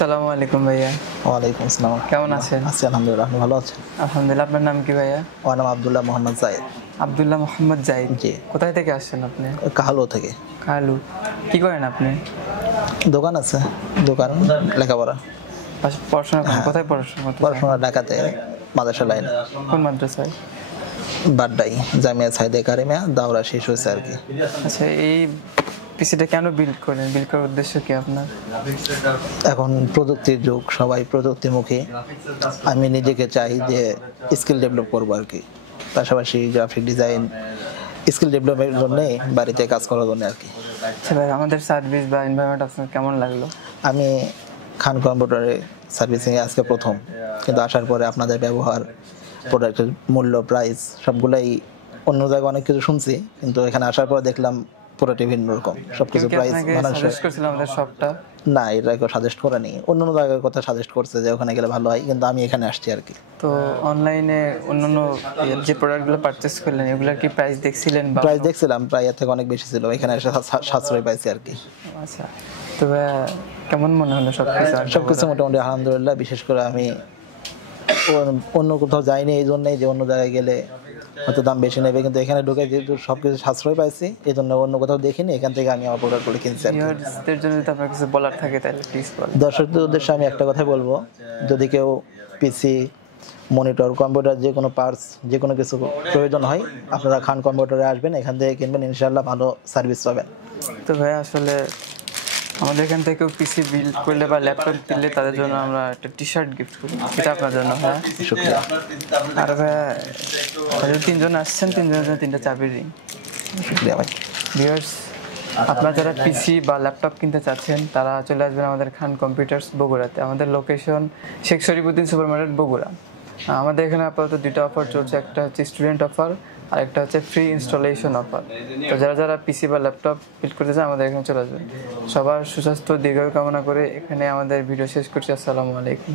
আসসালামু আলাইকুম ভাইয়া। ওয়ালাইকুম আসসালাম। কেমন আছেন? আছি আলহামদুলিল্লাহ। আপনি ভালো আছেন? আলহামদুলিল্লাহ। আপনার নাম কি ভাইয়া? আমার নাম আব্দুল্লাহ মোহাম্মদ জায়েদ। আব্দুল্লাহ মোহাম্মদ জাহিদ। জি। কোথায় থেকে আসছেন আপনি? কাহালু থেকে। কালু। কি করেন আপনি? দোকান আছে, দোকান লেখাপড়া। পড়াশোনা করেন? কোথায় পড়াশোনা করতে চান? পড়াশোনা ঢাকাতে, মাদ্রাসা লাইন, কোন মাদ্রাসায়? বাড্ডাই, জামিয়া সাইদে কারিমিয়া, দাওরা শেষ হয়েছে আর কি। আচ্ছা, এই পিসিটা কেন বিল্ড করেন? বিল্ড করার উদ্দেশ্য কি আপনার? এখন প্রযুক্তির যুগ, সবাই প্রযুক্তিমুখী। আমি নিজেকে চাই যে স্কিল ডেভেলপ করবো আর কি। পাশাপাশি গ্রাফিক ডিজাইন স্কিল ডেভেলপের জন্যে বাড়িতে কাজ করার জন্য আর কি। আচ্ছা ভাই, আমাদের সার্ভিস বা এনভায়রনমেন্ট আপনার কেমন লাগলো? আমি খান কম্পিউটারে সার্ভিসিংয়ে আজকে প্রথম, কিন্তু আসার পরে আপনাদের ব্যবহার, প্রোডাক্টের মূল্য, প্রাইস সবগুলাই অন্য জায়গায় অনেক কিছু শুনছি, কিন্তু এখানে আসার পরে দেখলাম পুরোটি ভিন্ন রকম। সবকিছু প্রাইস সাজেস্ট করছিল আমাদের শপটা? না, এটা কেউ সাজেস্ট করেনি। অন্য জায়গার কথা সাজেস্ট করছে যে ওখানে গেলে ভালো হয়, কিন্তু আমি এখানে আসছি আর কি। তো অনলাইনে অন্যান্য যে প্রোডাক্টগুলো পারচেস করলেন এগুলোর কি প্রাইস দেখছিলেন? প্রাইস দেখছিলাম, প্রায় এর থেকে অনেক বেশি ছিল। এখানে এসে সাশ্রয় পাইছি আর কি। আচ্ছা, তবে কেমন মনে হলো সবকিছু? সবকিছু মোটামুটি আলহামদুলিল্লাহ। বিশেষ করে আমি অন্য কোথাও যাইনি এই জন্যই, যে অন্য জায়গায় গেলে হয়তো দাম বেশি নেবে, কিন্তু এখানে ঢুকে যেহেতু সবকিছু সাশ্রয় পাইছি, এই জন্য অন্য কোথাও দেখিনি। এখান থেকে আমি আমার প্রোডাক্টগুলো কিনছি আর কি। ভিউয়ারদের জন্য যদি আপনার কিছু বলার থাকে তাহলে প্লিজ বলেন। দর্শকদের উদ্দেশ্যে আমি একটা কথা বলবো, যদি কেউ পিসি, মনিটর, কম্পিউটার, যে কোনো পার্টস, যে কোনো কিছু প্রয়োজন হয়, আপনারা খান কম্পিউটারে আসবেন, এখান থেকে কিনবেন, ইনশাআল্লাহ ভালো সার্ভিস পাবেন। তো ভাই আসলে আমাদের এখান থেকে পিসি বিল্ড করলে বা ল্যাপটপ দিলে তাদের জন্য আমরা একটা টি শার্ট গিফট করি, এটা আপনার জন্য। হ্যাঁ, শুক্রিয়া। আর ভাই তিনজন আসছেন, তিনজনের জন্য 3টা চাবির রিং। শুক্রিয়া ভাই। ভিউয়ার্স, আপনারা যারা পিসি বা ল্যাপটপ কিনতে চাচ্ছেন তারা চলে আসবেন আমাদের খান কম্পিউটার্স বগুড়াতে। আমাদের location Sheikh Sharifuddin super market Bogura. আমাদের এখানে আপাতত 2টা অফার চলছে, একটা হচ্ছে স্টুডেন্ট অফার আর একটা হচ্ছে ফ্রি ইনস্টলেশন অফার। তো যারা পিসি বা ল্যাপটপ বিল্ড করতে চান আমাদের এখানে চলে আসবেন। সবার সুস্বাস্থ্য দীর্ঘায়ু কামনা করে এখানে আমাদের ভিডিও শেষ করছি। আসসালামু আলাইকুম।